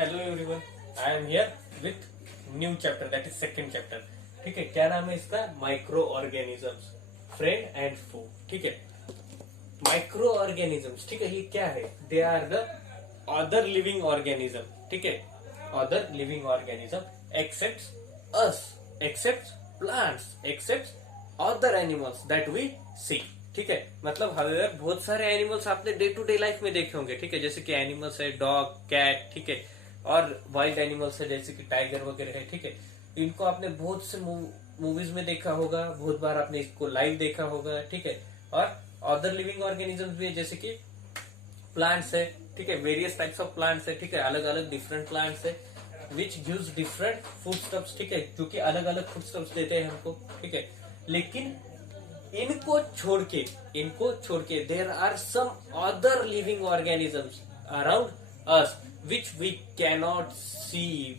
Hello everyone, I am here with new chapter, that is second chapter. ठीक है, क्या नाम है इसका? Micro organisms, friend and foe. ठीक है, माइक्रो ऑर्गेनिजम्स, ठीक है, ये क्या है? They are the other living organism. ठीक है, other living organism except us, except plants, except other animals that we see. ठीक है, मतलब हर बहुत सारे एनिमल्स आपने डे टू डे लाइफ में देखे होंगे। ठीक है, जैसे कि एनिमल्स है डॉग, कैट, ठीक है, और वाइल्ड एनिमल्स है जैसे कि टाइगर वगैरह है। ठीक है, इनको आपने बहुत से मूवीज में देखा होगा, बहुत बार आपने इसको लाइव देखा होगा। ठीक है, और अदर लिविंग ऑर्गेनिजम्स भी है जैसे कि प्लांट्स है। ठीक है, वेरियस टाइप्स ऑफ प्लांट्स है। ठीक है, अलग अलग डिफरेंट प्लांट्स है which gives different food stuffs. ठीक है, जो कि अलग अलग फूड स्टफ्स देते हैं हमको। ठीक है, लेकिन इनको छोड़ के there are some other living organisms around us which we cannot see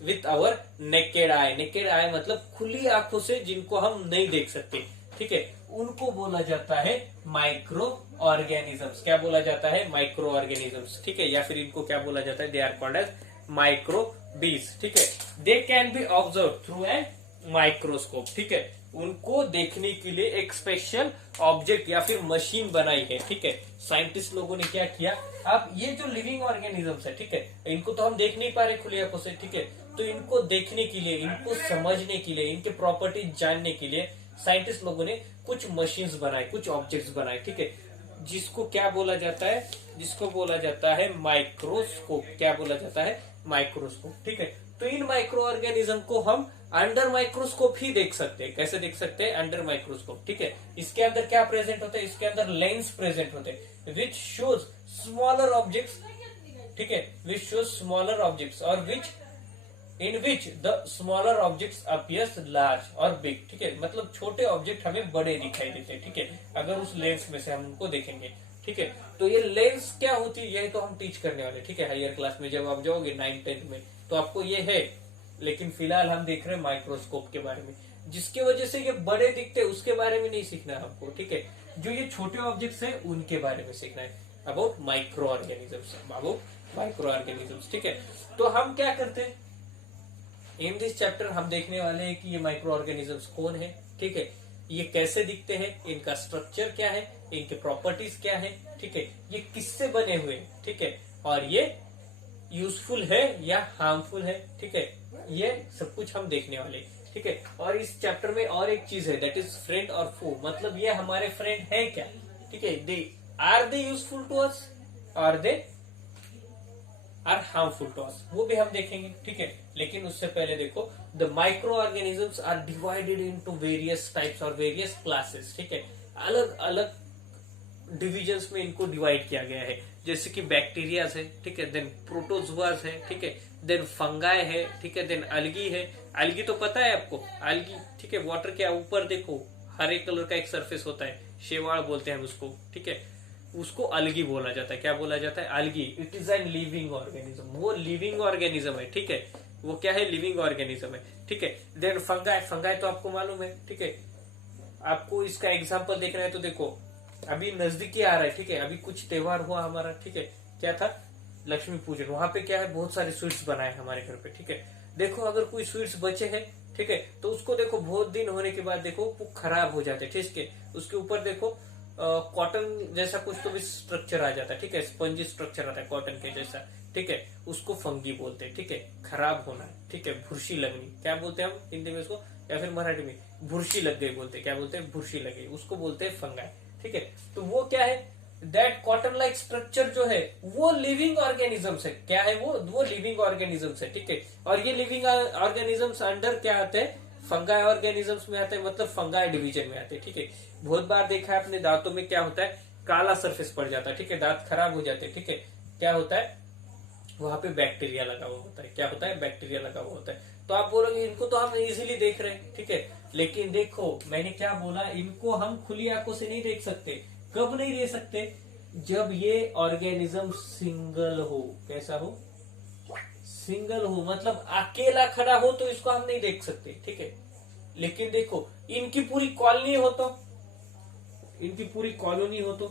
with our naked eye. Naked eye मतलब खुली आंखों से, जिनको हम नहीं देख सकते। ठीक है, उनको बोला जाता है माइक्रो ऑर्गेनिजम्स। क्या बोला जाता है? Micro organisms. ठीक है, या फिर इनको क्या बोला जाता है? They are called as microbes. ठीक है, they can be observe through an microscope. ठीक है, उनको देखने के लिए एक स्पेशल ऑब्जेक्ट या फिर मशीन बनाई है। ठीक है, साइंटिस्ट लोगों ने क्या किया, अब ये जो लिविंग ऑर्गेनिजम्स है, ठीक है, इनको तो हम देख नहीं पा रहे खुली आंखों से। ठीक है, तो इनको देखने के लिए, इनको समझने के लिए, इनके प्रॉपर्टीज जानने के लिए साइंटिस्ट लोगों ने कुछ मशीन्स बनाए, कुछ ऑब्जेक्ट्स बनाए। ठीक है, जिसको क्या बोला जाता है? जिसको बोला जाता है माइक्रोस्कोप। क्या बोला जाता है? माइक्रोस्कोप। ठीक है, तो इन माइक्रो ऑर्गेनिज्म को हम अंडर माइक्रोस्कोप ही देख सकते हैं। कैसे देख सकते हैं? Under microscope. ठीक है, इसके अंदर क्या प्रेजेंट होता है? इसके अंदर लेंस प्रेजेंट होते हैं विच शोज स्मॉलर ऑब्जेक्ट्स। ठीक है, विच शोज स्मॉलर ऑब्जेक्ट्स और which in which the smaller objects appears large और बिग। ठीक है, मतलब छोटे ऑब्जेक्ट हमें बड़े दिखाई देते हैं। ठीक है, अगर उस लेंस में से हम उनको देखेंगे। ठीक है, तो ये लेंस क्या होती है, यही तो हम टीच करने वाले। ठीक है, हायर क्लास में जब आप जाओगे 9th-10th में, तो आपको ये है। लेकिन फिलहाल हम देख रहे हैं माइक्रोस्कोप के बारे में, जिसकी वजह से ये बड़े दिखते हैं, उसके बारे में नहीं सीखना है हमको। ठीक है, जो ये छोटे ऑब्जेक्ट्स है उनके बारे में सीखना है, about micro organisms, about micro organisms. ठीक है, तो हम क्या करते हैं इन दिस चैप्टर? हम देखने वाले हैं कि ये माइक्रो ऑर्गेनिजम्स कौन है। ठीक है, ये कैसे दिखते हैं, इनका स्ट्रक्चर क्या है, इनके प्रॉपर्टीज क्या है। ठीक है, ये किससे बने हुए हैं। ठीक है, और ये यूजफुल है या हार्मफुल है। ठीक है, ये सब कुछ हम देखने वाले। ठीक है, और इस चैप्टर में और एक चीज है, दैट इज फ्रेंड और फो। मतलब ये हमारे फ्रेंड है क्या? ठीक है, दे यूजफुल टू अस और they are harmful to us, वो भी हम देखेंगे। ठीक है, लेकिन उससे पहले देखो, the micro organisms are divided into various types और वेरियस क्लासेस। ठीक है, अलग अलग डिविजन्स में इनको डिवाइड किया गया है, जैसे कि बैक्टीरियाज है। ठीक है, देन प्रोटोजुआस है। ठीक है, देन फंगाई है। ठीक है, देन अलगी है। अलगी तो पता है आपको, अलगी। ठीक है, वाटर के ऊपर देखो हरे कलर का एक सरफेस होता है, शेवाड़ बोलते हैं उसको। ठीक है, उसको अलगी बोला जाता है। क्या बोला जाता है? Algae. It is an living organism, वो लिविंग ऑर्गेनिज्म है। ठीक है, वो क्या है? लिविंग ऑर्गेनिज्म है। ठीक है, देन फंगाई। फंगाई तो आपको मालूम है। ठीक है, आपको इसका एग्जाम्पल देखना है तो देखो, अभी नजदीकी आ रहा है। ठीक है, अभी कुछ त्योहार हुआ हमारा। ठीक है, क्या था? लक्ष्मी पूजन। वहां पे क्या है? बहुत सारे स्वीट्स बनाए हमारे घर पे। ठीक है, देखो अगर कोई स्वीट्स बचे हैं, ठीक है, तो उसको देखो बहुत दिन होने के बाद देखो वो खराब हो जाते हैं। ठीक है, उसके ऊपर देखो कॉटन जैसा कुछ तो भी स्ट्रक्चर आ जाता है। ठीक है, स्पंजी स्ट्रक्चर आता है कॉटन के जैसा। ठीक है, उसको फंगी बोलते हैं। ठीक है, खराब होना है। ठीक है, भूर्सी लगनी, क्या बोलते हैं हम हिंदी में उसको, या फिर मराठी में भूर्सी लग गई बोलते हैं। क्या बोलते हैं? भूर्सी लग गई, उसको बोलते हैं फंगाई। ठीक है, तो वो क्या है? दैट कॉटन लाइक स्ट्रक्चर जो है वो लिविंग ऑर्गेनिजम्स है। क्या है वो लिविंग ऑर्गेनिजम्स है। ठीक है, और ये लिविंग ऑर्गेनिजम्स अंडर क्या आते हैं? फंगाई ऑर्गेनिजम्स में आते हैं, मतलब फंगाई डिवीजन में आते हैं। ठीक है, बहुत बार देखा है अपने दांतों में क्या होता है? काला सरफेस पड़ जाता है। ठीक है, दांत खराब हो जाते हैं। ठीक है, क्या होता है? वहां पे बैक्टीरिया लगा हुआ होता है। क्या होता है? बैक्टीरिया लगा हुआ होता है। तो आप बोलोगे इनको तो हम इजीली देख रहे हैं। ठीक है, लेकिन देखो मैंने क्या बोला, इनको हम खुली आंखों से नहीं देख सकते। कब नहीं देख सकते? जब ये ऑर्गेनिज्म सिंगल हो। कैसा हो? सिंगल हो, मतलब अकेला खड़ा हो तो इसको हम नहीं देख सकते। ठीक है, लेकिन देखो इनकी पूरी कॉलोनी हो तो, इनकी पूरी कॉलोनी हो तो,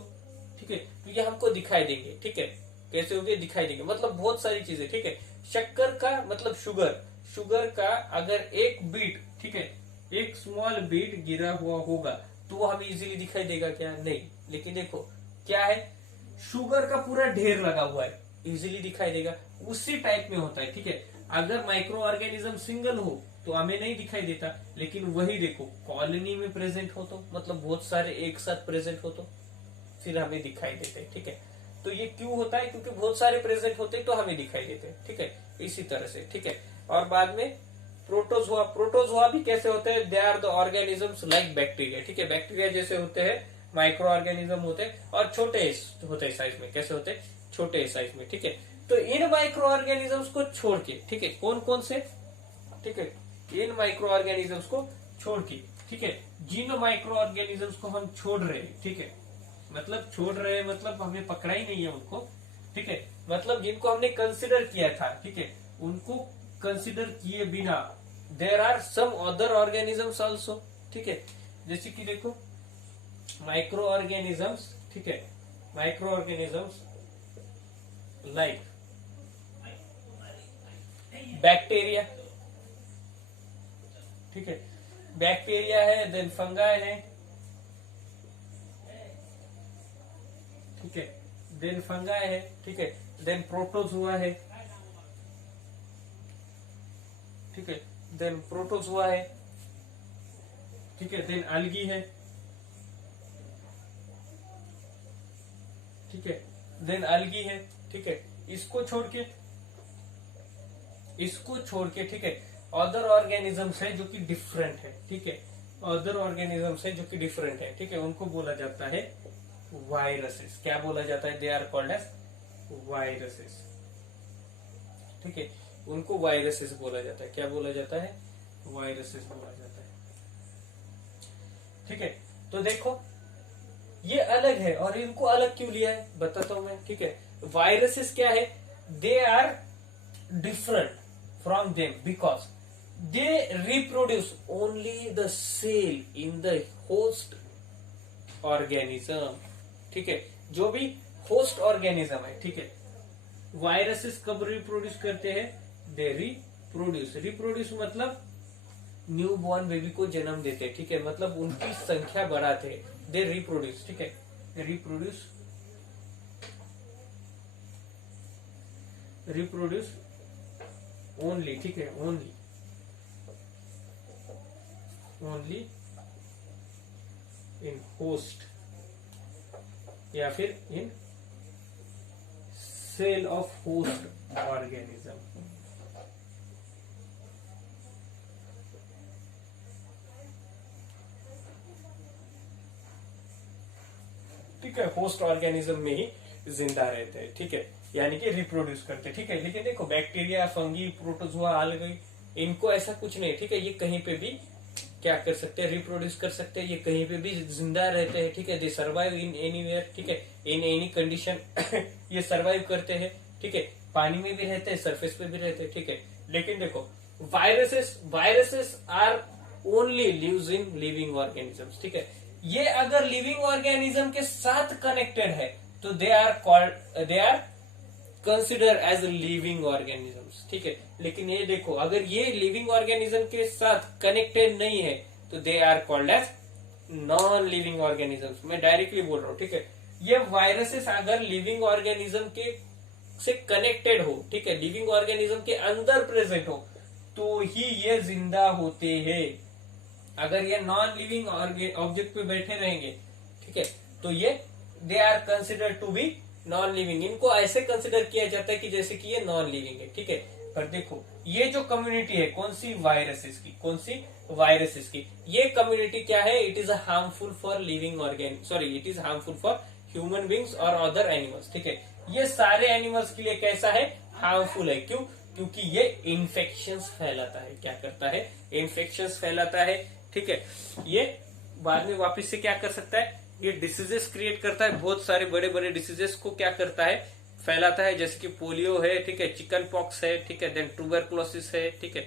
ठीक है, तो ये हमको दिखाई देंगे। ठीक है, कैसे होंगे, दिखाई देंगे, मतलब बहुत सारी चीजें, ठीक है। शक्कर का मतलब शुगर का अगर एक बीट, ठीक है, एक स्मॉल बीट गिरा हुआ होगा तो वो हमें इजीली दिखाई देगा क्या, नहीं। लेकिन देखो क्या है, शुगर का पूरा ढेर लगा हुआ है, इजीली दिखाई देगा। उसी टाइप में होता है, ठीक है। अगर माइक्रो ऑर्गेनिज्म सिंगल हो तो हमें नहीं दिखाई देता, लेकिन वही देखो कॉलोनी में प्रेजेंट हो तो, मतलब बहुत सारे एक साथ प्रेजेंट हो तो फिर हमें दिखाई देते हैं, ठीक है। तो ये क्यों होता है, क्योंकि बहुत सारे प्रेजेंट होते हैं तो हमें दिखाई देते हैं, ठीक है, इसी तरह से, ठीक है। और बाद में प्रोटोजोआ भी कैसे होते हैं, they are the organisms like bacteria, ठीक है, बैक्टीरिया जैसे होते हैं, माइक्रो ऑर्गेनिज्म होते हैं, और छोटे होते हैं साइज में, कैसे होते हैं, छोटे साइज में, ठीक है। तो इन माइक्रो ऑर्गेनिजम्स को छोड़ के, ठीक है, कौन कौन से, ठीक है, इन माइक्रो ऑर्गेनिजम्स को छोड़ के, ठीक है, जिन माइक्रो ऑर्गेनिजम्स को हम छोड़ रहे हैं, ठीक है, मतलब छोड़ रहे हैं मतलब हमने पकड़ा ही नहीं है उनको, ठीक है, मतलब जिनको हमने कंसिडर किया था, ठीक है, उनको कंसिडर किए बिना there are some other organisms also, ठीक है। जैसे कि देखो माइक्रो ऑर्गेनिजम्स, ठीक है, माइक्रो ऑर्गेनिजम्स लाइक बैक्टीरिया, ठीक है, बैक्टीरिया है, देन फंगाई है, ठीक है, देन फंगाई है, ठीक है, देन प्रोटोजुआ है, ठीक है, देन प्रोटोजुआ है, ठीक है, देन अलगी है, ठीक है, देन अलगी है, ठीक है। इसको छोड़ के, ठीक है, अदर ऑर्गेनिजम्स है जो कि डिफरेंट है, ठीक है, अदर ऑर्गेनिजम्स है जो कि डिफरेंट है, ठीक है, उनको बोला जाता है वायरसेस। क्या बोला जाता है, they are called as viruses, ठीक है, उनको वायरसेस बोला जाता है। क्या बोला जाता है, वायरसेस बोला जाता है, ठीक है। तो देखो ये अलग है, और इनको अलग क्यों लिया है बताता हूं मैं, ठीक है। वायरसेस क्या है, they are different from them because they reproduce only the cell in the host organism, ठीक है, जो भी होस्ट ऑर्गेनिज्म है, ठीक है। वायरसेस कब रिप्रोड्यूस करते हैं, दे रिप्रोड्यूस मतलब न्यू बॉर्न बेबी को जन्म देते, ठीक है, मतलब उनकी संख्या बढ़ाते, दे रिप्रोड्यूस, ठीक है, रिप्रोड्यूस ओनली, ठीक है, ओनली इन होस्ट या फिर इन सेल ऑफ होस्ट ऑर्गेनिज्म, ठीक है, होस्ट ऑर्गेनिज्म में ही जिंदा रहते हैं, ठीक है, यानी कि रिप्रोड्यूस करते, ठीक है। लेकिन देखो बैक्टीरिया, फंगी, प्रोटोजुआ, अलगी, इनको ऐसा कुछ नहीं, ठीक है, ये कहीं पे भी क्या कर सकते हैं, रिप्रोड्यूस कर सकते हैं, ये कहीं पे भी जिंदा रहते हैं, ठीक है, दे सर्वाइव इन एनीवेयर, ठीक है, इन एनी कंडीशन ये सर्वाइव करते हैं, ठीक है, पानी में भी रहते हैं, सरफेस पे भी रहते हैं, ठीक है। लेकिन देखो viruses are only lives in living organisms, ठीक है, ये अगर लिविंग ऑर्गेनिज्म के साथ कनेक्टेड है तो they are consider as living organisms, ठीक है। लेकिन ये देखो अगर ये लिविंग ऑर्गेनिज्म के साथ कनेक्टेड नहीं है तो they are called as non living organisms. मैं डायरेक्टली बोल रहा हूं, ठीक है। ये वायरसेस अगर लिविंग ऑर्गेनिज्म के से कनेक्टेड हो, ठीक है, लिविंग ऑर्गेनिज्म के अंदर प्रेजेंट हो तो ही ये जिंदा होते हैं। अगर ये नॉन लिविंग ऑब्जेक्ट पे बैठे रहेंगे, ठीक है, तो ये they are consider to be non living. इनको ऐसे कंसिडर किया जाता है कि जैसे कि ये नॉन लिविंग है, ठीक है। पर देखो ये जो कम्युनिटी है कौन सी वायरसेस की, ये कम्युनिटी क्या है, it is harmful for living it is harmful for human beings और अदर एनिमल्स, ठीक है। ये सारे एनिमल्स के लिए कैसा है, हार्मफुल है। क्यों, क्योंकि ये इन्फेक्शंस फैलाता है। क्या करता है, इन्फेक्शंस फैलाता है, ठीक है। ये बाद में वापस से क्या कर सकता है, ये डिसीजेस क्रिएट करता है, बहुत सारे बड़े बड़े डिसीजेस को क्या करता है, फैलाता है, जैसे कि पोलियो है, ठीक है, चिकन पॉक्स है, ठीक है, देन ट्यूबरक्लोसिस है, ठीक है,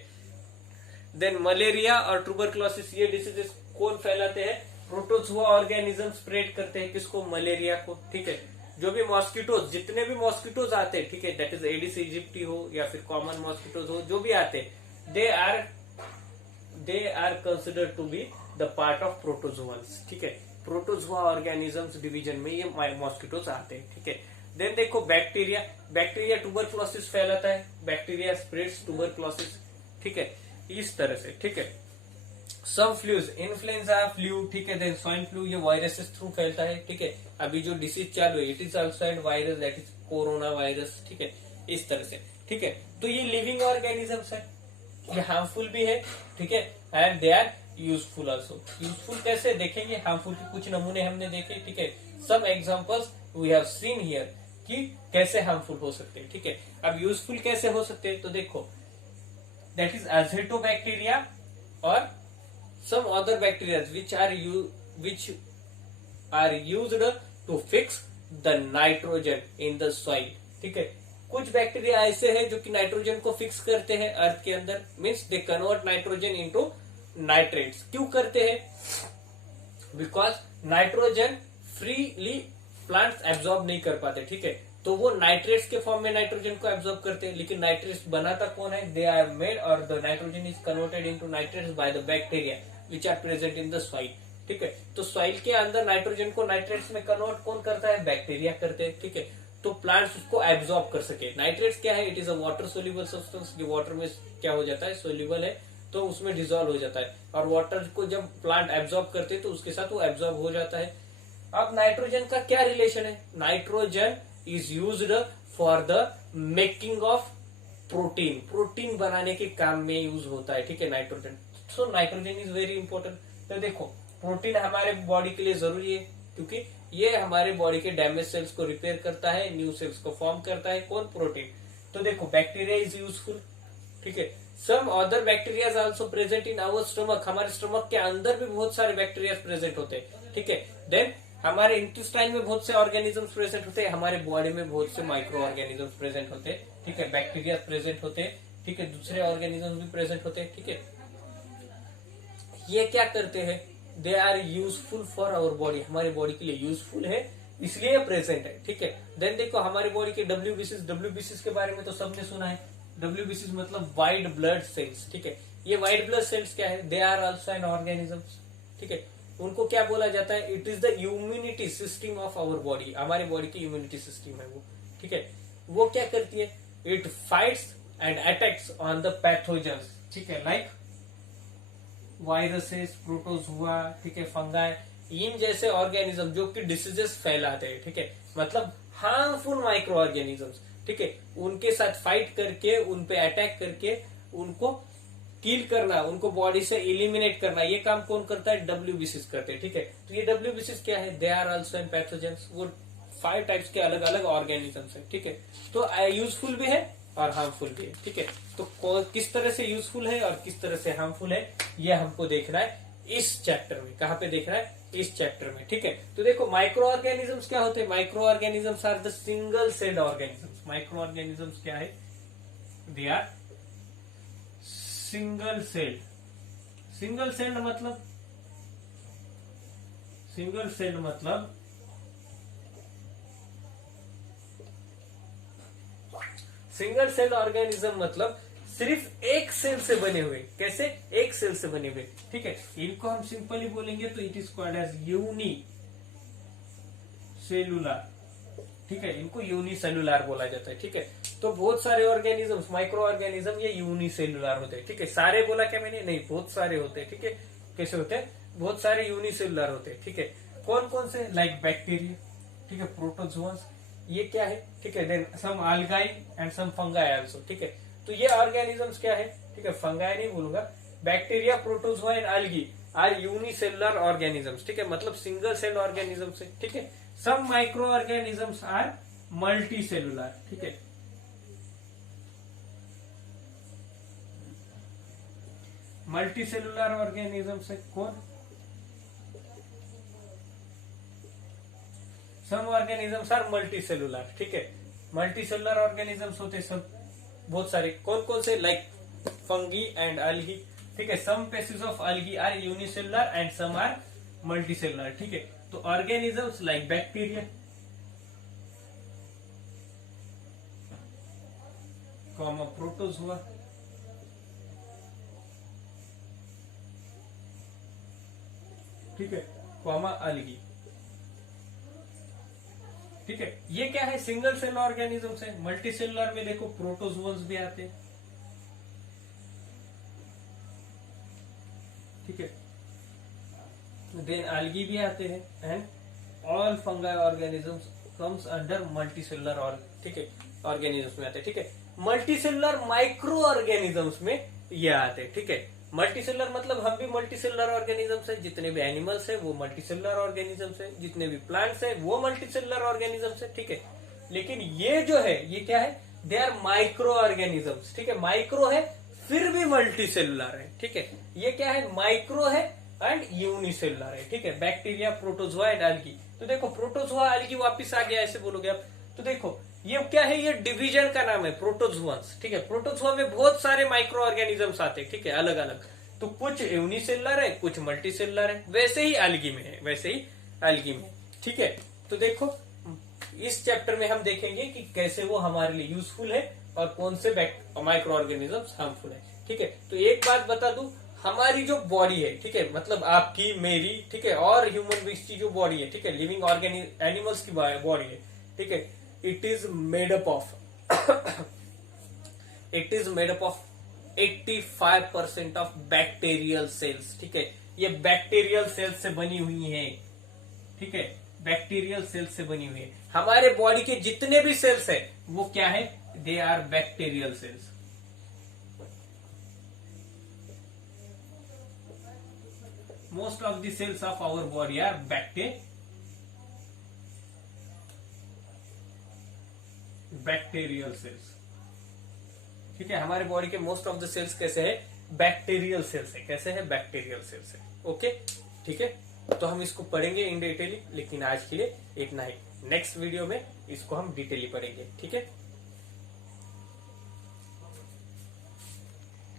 देन मलेरिया और ट्यूबरक्लोसिस, ये डिसीजेस कौन फैलाते हैं, प्रोटोजुआ ऑर्गेनिज्म स्प्रेड करते हैं, किसको, मलेरिया को, ठीक है। जो भी मॉस्किटोज, जितने भी मॉस्किटोज आते हैं, ठीक है, दैट इज एडिस इजिप्टी हो या फिर कॉमन मॉस्किटोज हो, जो भी आते हैं, they are considered to be the part of protozoans, ठीक है। प्रोटोजोआ ऑर्गेनिजम्स डिवीजन में ये मॉस्किटोज आते हैं, ठीक है। देन देखो बैक्टीरिया, बैक्टीरिया ट्यूबरक्लोसिस फैलाता है, बैक्टीरिया स्प्रेड्स ट्यूबरक्लोसिस, ठीक है, इस तरह से, ठीक है। सम फ्लूज, इन्फ्लुएंजा फ्लू, ठीक है, देन स्वाइन फ्लू, ये वायरसेस थ्रू फैलता है, ठीक है। अभी जो डिसीज चालू है, it is also an virus, that is corona virus, ठीक है, इस तरह से, ठीक है। तो ये लिविंग ऑर्गेनिजम्स है, ये हार्मफुल भी है, ठीक है, and they are useful also. Useful कैसे देखेंगे, हार्मफुल के कुछ नमूने हमने देखे, ठीक है। Some examples we have seen here कि कैसे हार्मफुल हो सकते हैं, ठीक है। अब यूजफुल कैसे हो सकते हैं, तो देखो दैट इज एज़ोटोबैक्टीरिया और some other bacteria which are used to fix the nitrogen in the soil, ठीक है। कुछ बैक्टीरिया ऐसे हैं जो कि नाइट्रोजन को फिक्स करते हैं अर्थ के अंदर, means they convert nitrogen into nitrates. क्यों करते हैं, because nitrogen freely plants absorb नहीं कर पाते, ठीक है। तो वो नाइट्रेट्स के फॉर्म में नाइट्रोजन को एब्जॉर्ब करते हैं, लेकिन नाइट्रेट्स बनाता कौन है, दे आर मेड और the nitrogen is converted into nitrates by the bacteria which are present in the soil, ठीक है। तो सॉइल के अंदर नाइट्रोजन को नाइट्रेट्स में कन्वर्ट कौन करता है, बैक्टीरिया करते हैं, ठीक है। तो प्लांट्स उसको एब्जॉर्ब कर सके। नाइट्रेट्स क्या है, it is a water soluble substance, जो वाटर में क्या हो जाता है, सोल्यूबल है, तो उसमें डिजोल्व हो जाता है, और वाटर को जब प्लांट एब्जॉर्ब करते हैं तो उसके साथ वो एब्जॉर्ब हो जाता है। अब नाइट्रोजन का क्या रिलेशन है, nitrogen is used for the making of protein, protein बनाने के काम में यूज होता है, ठीक है, nitrogen. So nitrogen is very important. तो देखो प्रोटीन हमारे बॉडी के लिए जरूरी है, क्योंकि ये हमारे बॉडी के डैमेज सेल्स को रिपेयर करता है, न्यू सेल्स को फॉर्म करता है, कौन, प्रोटीन। तो देखो बैक्टीरिया इज यूजफुल, ठीक है। Some other bacteria also present in our stomach, हमारे स्टमक के अंदर भी बहुत सारे बैक्टीरिया प्रेजेंट होते हैं, ठीक है। देन हमारे इंटेस्टाइन में बहुत से ऑर्गेनिजम्स प्रेजेंट होते हैं, हमारे बॉडी में बहुत से माइक्रो ऑर्गेनिजम्स प्रेजेंट होते हैं, ठीक है। बैक्टीरिया प्रेजेंट होते हैं, ठीक है, दूसरे ऑर्गेनिजम्स भी प्रेजेंट होते हैं, ठीक है। ये क्या करते हैं, they are useful for our body, हमारी बॉडी के लिए यूजफुल है, इसलिए प्रेजेंट है, ठीक है। देन देखो हमारी बॉडी के डब्ल्यूबीसीज के बारे में तो सबने सुना है। डब्ल्यूबीसीज मतलब व्हाइट ब्लड सेल्स, ठीक है। ये व्हाइट ब्लड सेल्स क्या है, they are also an organisms, ठीक है। उनको क्या बोला जाता है, it is the immunity system of our body, हमारी बॉडी की इम्यूनिटी सिस्टम है वो, ठीक है। वो क्या करती है, it fights and attacks on the pathogens, ठीक है, लाइक वायरसेस, प्रोटोजोआ, ठीक है, फंगाई, इन जैसे ऑर्गेनिज्म जो कि डिसीजेस फैलाते हैं, ठीक है, मतलब हार्मफुल माइक्रो ऑर्गेनिजम्स, ठीक है। उनके साथ फाइट करके, उन पे अटैक करके उनको किल करना, उनको बॉडी से इलिमिनेट करना, ये काम कौन करता है, डब्ल्यूबीसीज करते हैं, ठीक है। तो ये डब्ल्यूबीसीज क्या है, they are also an pathogens, वो 5 टाइप्स के अलग अलग ऑर्गेनिजम्स है, ठीक है। तो यूजफुल भी है और हार्मफुल भी है, ठीक है। तो किस तरह से यूजफुल है और किस तरह से हार्मफुल है, ये हमको देखना है इस चैप्टर में। कहाँ पे देखना है, इस चैप्टर में, ठीक है। तो देखो माइक्रो ऑर्गेनिजम्स क्या होते हैं, micro organisms are the single celled organisms. Microorganisms क्या है, they are single celled. Single celled मतलब, सिंगल सेल्ड मतलब सिंगल सेल ऑर्गेनिज्म मतलब सिर्फ एक सेल से बने हुए। कैसे, एक सेल से बने हुए, ठीक है। इनको हम सिंपली बोलेंगे तो it is called as unicellular, ठीक है। इनको यूनिसेलुलर बोला जाता है, ठीक है। तो बहुत सारे ऑर्गेनिजम्स, माइक्रो ऑर्गेनिज्म ये यूनिसेलुलर होते हैं, ठीक है। सारे बोला क्या मैंने, नहीं, बहुत सारे होते हैं, ठीक है। कैसे होते हैं, बहुत सारे यूनिसेलुलर होते हैं, ठीक है। कौन कौन से, लाइक बैक्टीरिया, ठीक है, प्रोटोजोअन्स, ये क्या है, ठीक है। Then some algae and some fungi also, ठीक है। तो ये ऑर्गेनिजम्स क्या है, ठीक है, फंगाई नहीं बोलूंगा, bacteria, protozoa and algae are unicellular organisms, ठीक है, मतलब सिंगल सेल ऑर्गेनिजम्स है, ठीक है। Some micro organisms are multicellular, ठीक है। मल्टी सेलुलर ऑर्गेनिजम्स है कौन, some organisms are multicellular, ठीक है। मल्टी सेलुलर ऑर्गेनिजम्स होते सब बहुत सारे, कौन कौन से, लाइक फंगी एंड अल्गी, ठीक है। Some species of algae are unicellular and some are multicellular, ठीक है। तो organisms like bacteria, comma protozoa, ठीक है, कॉमा अलगी, ठीक है। ये क्या है, सिंगल सेल ऑर्गेनिजम्स है। मल्टी सेलुलर में देखो प्रोटोजुअन्स भी आते हैं, ठीक है, देन अलगी भी आते हैं, and all fungi organisms comes under multi cellular, और ठीक है ऑर्गेनिजम्स में आते हैं, ठीक है। मल्टी सेलुलर माइक्रो ऑर्गेनिजम्स में ये आते हैं, ठीक है। मल्टी सेलुलर मतलब हम भी मल्टी सेलुलर ऑर्गेनिजम्स है, जितने भी एनिमल्स है वो मल्टी सेलुलर ऑर्गेनिजम्स है, जितने भी प्लांट्स है वो मल्टी सेलुलर ऑर्गेनिजम्स है, ठीक है। लेकिन ये जो है ये क्या है, दे आर माइक्रो ऑर्गेनिजम्स, ठीक है। माइक्रो है फिर भी मल्टी सेलुलर है, ठीक है। ये क्या है, माइक्रो है एंड यूनिसेलुलर है, ठीक है। Bacteria, protozoa and algae. तो देखो प्रोटोजुआ अलगी वापिस आ गया, ऐसे बोलोगे आप। तो देखो ये क्या है, ये डिवीजन का नाम है प्रोटोजुआंस, ठीक है। प्रोटोजुआ में बहुत सारे माइक्रो ऑर्गेनिजम्स आते हैं, ठीक है, अलग अलग। तो कुछ यूनिसेलुलर है, कुछ मल्टी सेलुलर है, वैसे ही अलगी में है, वैसे ही अलगी में, ठीक है। तो देखो इस चैप्टर में हम देखेंगे कि कैसे वो हमारे लिए यूजफुल है और कौन से माइक्रो ऑर्गेनिजम्स हार्मफुल है, ठीक है। तो एक बात बता दूं, हमारी जो बॉडी है, ठीक है, मतलब आपकी, मेरी, ठीक है, और ह्यूमन बीइंग्स की जो बॉडी है, ठीक है, लिविंग एनिमल्स की बॉडी है, ठीक है, it is made up of 85% of bacterial cells, ठीक है। ये बैक्टीरियल सेल्स से बनी हुई है, ठीक है, बैक्टीरियल सेल्स से बनी हुई है। हमारे बॉडी के जितने भी सेल्स है वो क्या है, they are bacterial cells. Most of the cells of our body are bacterial cells, ठीक है। हमारे बॉडी के मोस्ट ऑफ द सेल्स कैसे है, बैक्टीरियल सेल्स है, कैसे है, बैक्टीरियल सेल्स है, ओके, ठीक है। तो हम इसको पढ़ेंगे इन डिटेली, लेकिन आज के लिए इतना ही। नेक्स्ट वीडियो में इसको हम डिटेली पढ़ेंगे, ठीक है।